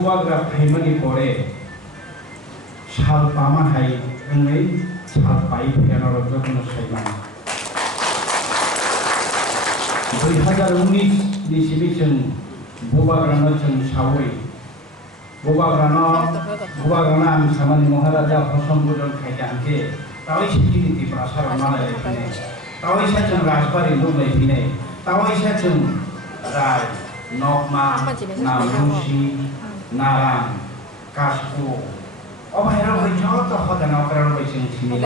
Wagra primary pore shal pama hai ngai shal pai piano jokono saiman 2019 ni sibichen Bobagrana jeng sawai Bobagrana am samani Maharaja Hosambujon khaijanke tawai sikini ti prasara malai pine tawai sajeng rajbari luglai pine tawai sajeng rai nokma namrusi narang kasku obairo hojoto hodana okra roising sini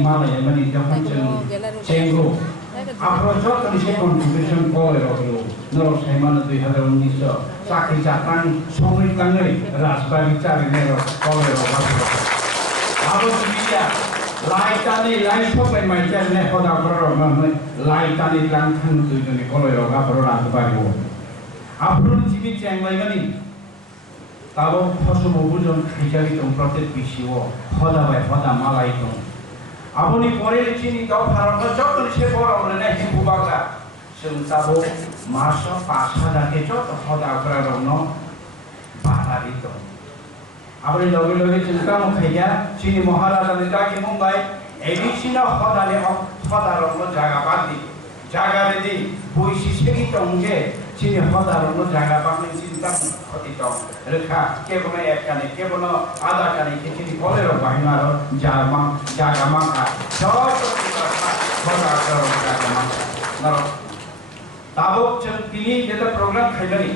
malai mani jahon cenggo apro joto ni contribution kore roglo noro saimana 2019 sakri jatan somri kangai rasbari chari nero kore roglo abo dia laitani lai sopai mai chen ne hoda koro laitani lang thang tu ni kore roga pro rasbari bo apro jibi chenglai gani tabo phosum obujon khijari tom protet bishiwo hoda bai hoda malai tom aboni pore chini daw pharanga jotto se bor amre ne bubaga sung tabo maso pasha dake jotto hoda kra rogno bata dito aboni loge loge cinta mo khaya chini Maharaja ne dake Mumbai edisina hoda le hoda rogno jaga pati jaga re di boisi segi tonge chini hoda rogno jaga pati cinta hoti to rekha ke bono ek kane ke bono ada kane ke chini kole ro bahimaro jaga mangka jotto hoda kra jaga mangka naro tabok chen tini jeta program khailani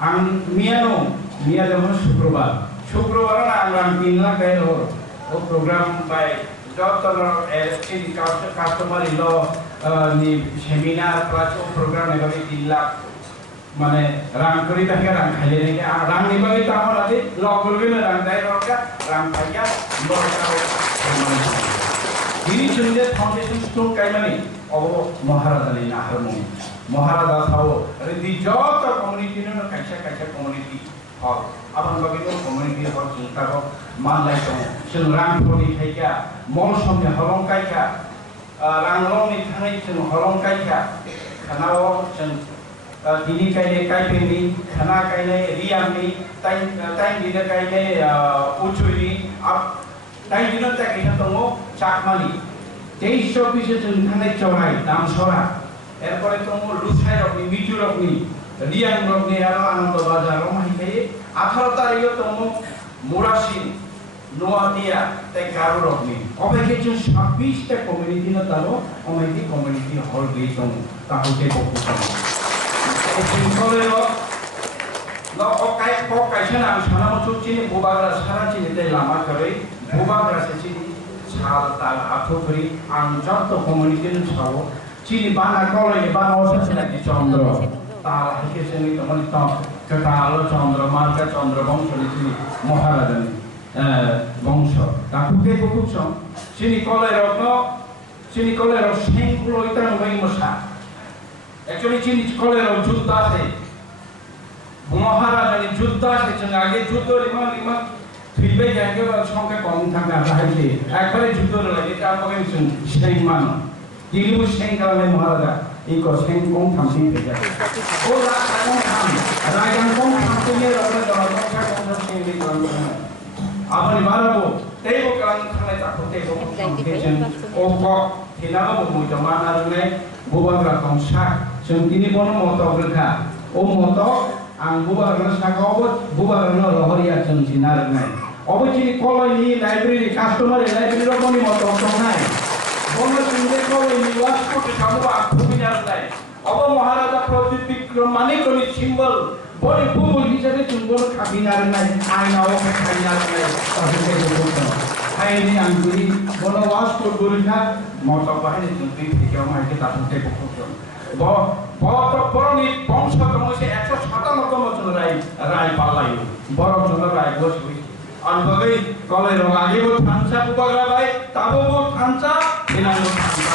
ang mia jamon shukrobar na ang 3 lakh kai ho o program by jotto chini customer ilo ni seminar plus program ne bagi 3 lakh mane rang kori take rang khale ne rang ni bagi ta hola de logol ne rang dai roka rang phaya ini chunde foundation stone kaimani obo Maharaja ni naharmu Maharaja thao ridi jotto community no kaisa community hall aban bagi no community hall cinta ko man lai to sung rang kori khaika mon somne holong kaika rang long ni thangai sung holong kaika khanao sung dini kaile kaipeni khana kaile riam ni tai dina kaile uchuri ap tai dina ta kaisa tongo chakmali 23 জন থানায় চড়াই দাম সরা এরপরে tongo Lushai রকনি Miju রকনি Reang রকনি আর আনন্দ বাজার রমাইতে 18 তারিখে tongo মোরাসিন নোয়াদিয়া তাই গারো রকনি অবেকে 26 টা community না তালো অমেকি কমিউনিটি হল গই tongo তাহলে বকুতা সিম্পলে ল ওকাই সানা সানামো চুচিনি বোবাগরা সারা চিনিতে লামা করে বোবাগরা চিনি ছাল তাল আঠোকরি আঞ্চত কমিউনিটি ছাও চিনি বানা কলই বানা ওসে নাকি চন্দ্র তাল হিকে চিনি তমনি ত কাল চন্দ্র মার্কা চন্দ্র বংশ চিনি মহারাজা বংশ তাকুকে বকুছ চিনি কলের সেংগুলো ইতা নবাই মশা অ্যাকচুয়ালি চিনি কলের যুদ্ধ আছে মহারাজা নি যুদ্ধ আছে আগে যুদ্ধ লিমা ফিরবে জায়গা সংখ্যা কম থাকে আগে একবারে যুদ্ধ লাগে তারপরে সেং মান দিলু সেং কালে মহারাজা এই কো সেং কম থামসি থেকে ও রাজান কম থামতে নিয়ে রবে দরজা কম সেং দি আপনি বাড়াবো তেই বো কান থালে তাকতে বো সংকেচন ও ক হিলাবো বো জমান আর নে বুবাগ্রা কংসা जों তিনি বন মত রেখা ও মত আং বুবাগ্রা সাকাও বুবাগ্রা রহরিয়া जों সিনার নাই অবশ্যই কলনি লাইব্রেরি কাস্টমার লাইব্রেরি রকমই মত নাই বন্ধ চিন্তে কলনি ওয়াশ করতে সামবা খুবিনার নাই অব মহারাজা প্রতিবিক্রম মানে কোন সিম্বল বড় ভূমল হিসেবে চুম্বন খাবিনার নাই আয়নাও খাইনার নাই তাহলে বলতো আইনি আঙ্গুরি বড় ওয়াশ করব না মত বাহিনী তুমি থেকে আমাকে তাহলে বলতো বড়নি বংশ ক্রমশে 157 বছর রায় পালাই বড় জন রায় বসে अनुभवी कले रो आगे वो थांचा बुबाग्रा भाई ताबो वो थांचा बिना वो थांचा